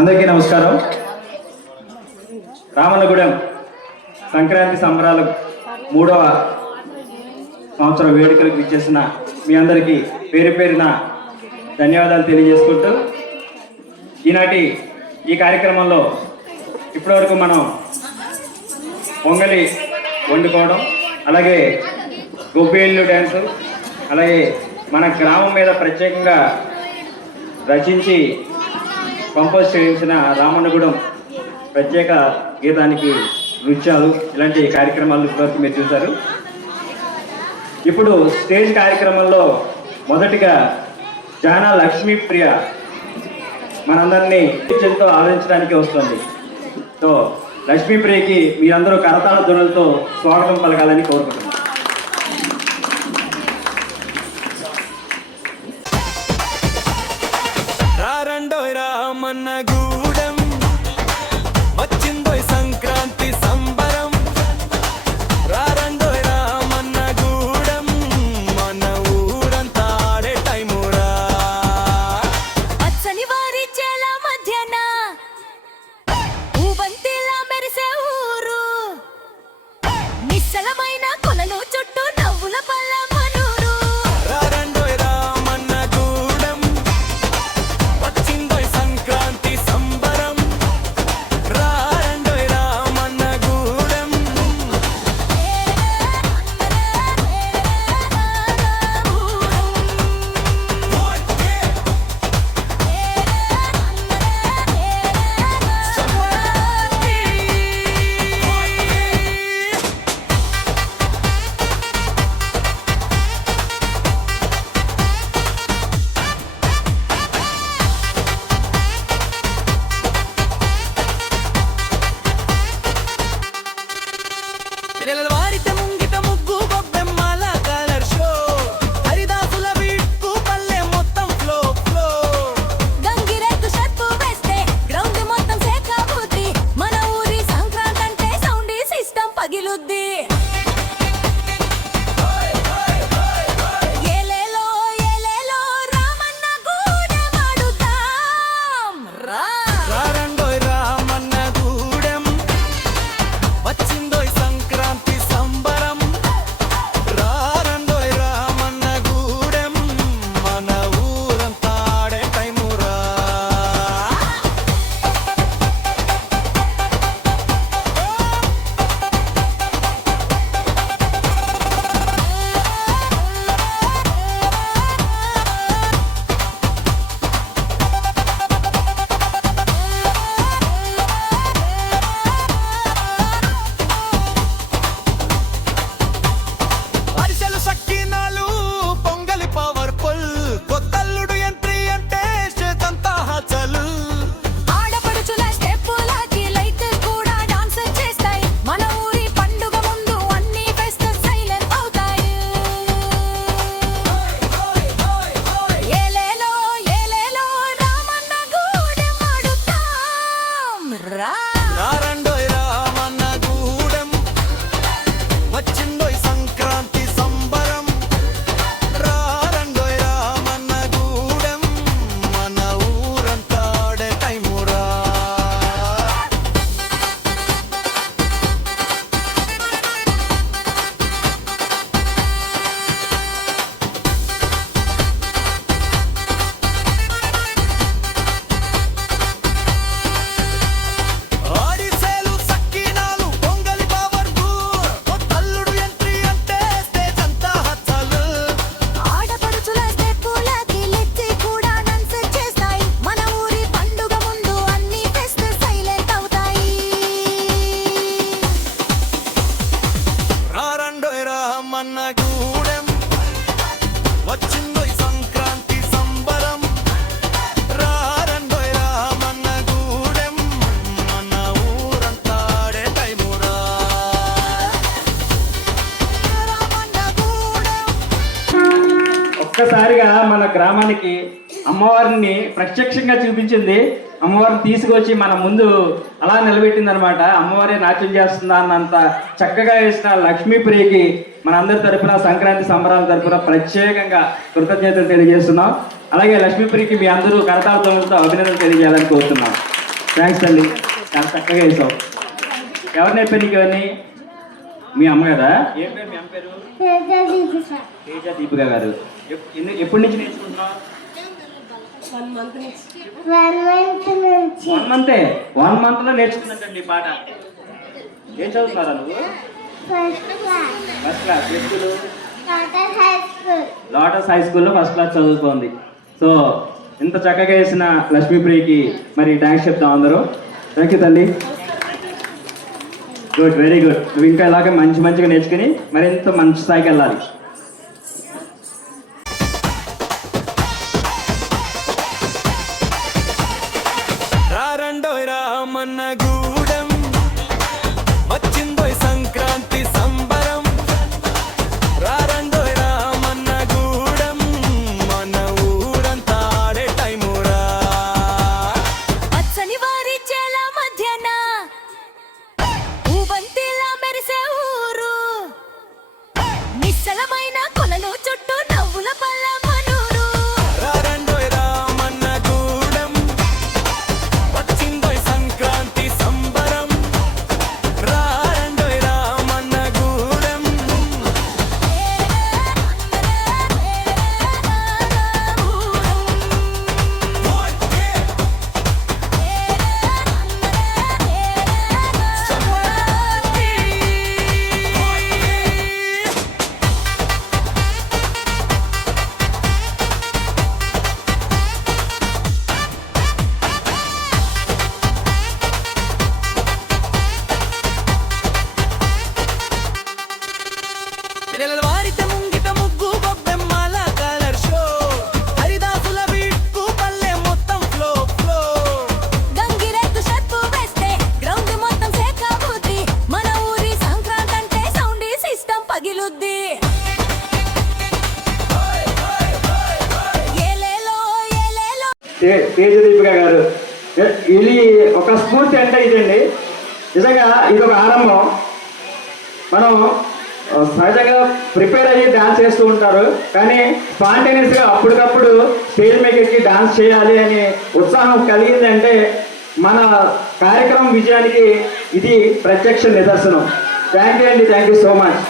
అందరికీ నమస్కారం. రామన్నగూడెం సంక్రాంతి సంబరాలు మూడవ సంవత్సరం వేడుకలకు ఇచ్చేసిన మీ అందరికీ పేరు పేరున ధన్యవాదాలు తెలియజేసుకుంటూ ఈనాటి ఈ కార్యక్రమంలో ఇప్పటివరకు మనం పొంగలి వండుకోవడం అలాగే గొబ్బేళ్ళు డ్యాన్సు అలాగే మన గ్రామం మీద ప్రత్యేకంగా రచించి కంపోజ్ చేయించిన రామన్నగూడెం ప్రత్యేక గీతానికి నృత్యాలు ఇలాంటి కార్యక్రమాలు ఇప్పటివరకు మీరు చూశారు. ఇప్పుడు స్టేజ్ కార్యక్రమంలో మొదటిగా జానా లక్ష్మీప్రియ మనందరినీ చెంతో ఆదరించడానికి వస్తుంది. సో లక్ష్మీప్రియకి మీరందరూ కరతాళ ధ్వనులతో స్వాగతం పలకాలని కోరుకుంటున్నాను రామన్న గూడెం రామన్న గూడెం. వచ్చిందోయ్ సంక్రాంతి సంబరం. రారండోయ్ రామన్న గూడెం. మన ఊరంతాడే టైమురా ఒక్కసారిగా మన గ్రామానికి అమ్మవారిని ప్రత్యక్షంగా చూపించింది అమ్మవారిని తీసుకొచ్చి మన ముందు అలా నిలబెట్టింది అనమాట అమ్మవారే నాట్యం చేస్తుందా అన్నంత చక్కగా వేసిన లక్ష్మీప్రియకి మనందరి తరపున సంక్రాంతి సంబరాల తరపున ప్రత్యేకంగా కృతజ్ఞతలు తెలియజేస్తున్నాం. అలాగే లక్ష్మీప్రియకి మీ అందరూ కరతాళతో అభినందనలు తెలియజేయాలని కోరుతున్నాం. థ్యాంక్స్ అండి. చాలా చక్కగా వేసావు ఎవరు నేర్పారు నీకు ఇవన్నీ మీ అమ్మ కదా? ఏం పేరు? మీ అమ్మ పేరు? తేజ దీపిక గారు. ఎప్- ఎన్ని- ఎప్పటి నుంచి నేర్చుకుంటున్నావు? వన్ మంత్ నుంచి వన్ మంతే వన్ మంత్లో నేర్చుకున్నట్టండి ఈ పాట. ఏం చదువుతున్నారా నువ్వు? First class school? Lotus high స్కూల్లో ఫస్ట్ క్లాస్ చదువుతోంది. సో ఇంత చక్కగా వేసిన లక్ష్మీప్రియకి మరి థ్యాంక్స్ చెప్తాం అందరూ. థ్యాంక్ యూ తల్లి. గుడ్ వెరీ గుడ్ నువ్వు ఇంకా ఇలాగే మంచి మంచిగా నేర్చుకుని మరింత మంచి స్థాయికి వెళ్ళాలి. ఏలేలో తేజ దీపిక గారు ఇది ఒక స్ఫూర్తి అంటే ఇదండి. నిజంగా ఇది ఒక ఆరంభం. మనం సహజంగా ప్రిపేర్ అయ్యి డాన్స్ చేస్తూ ఉంటారు. కానీ స్పాంటేనియస్గా అప్పటికప్పుడు స్టేజ్ మీద ఎక్కి డాన్స్ చేయాలి అనే ఉత్సాహం కలిగిందంటే మన కార్యక్రమం విజయానికి ఇది ప్రత్యక్ష నిదర్శనం. థ్యాంక్ యూ అండి. Thank you so much.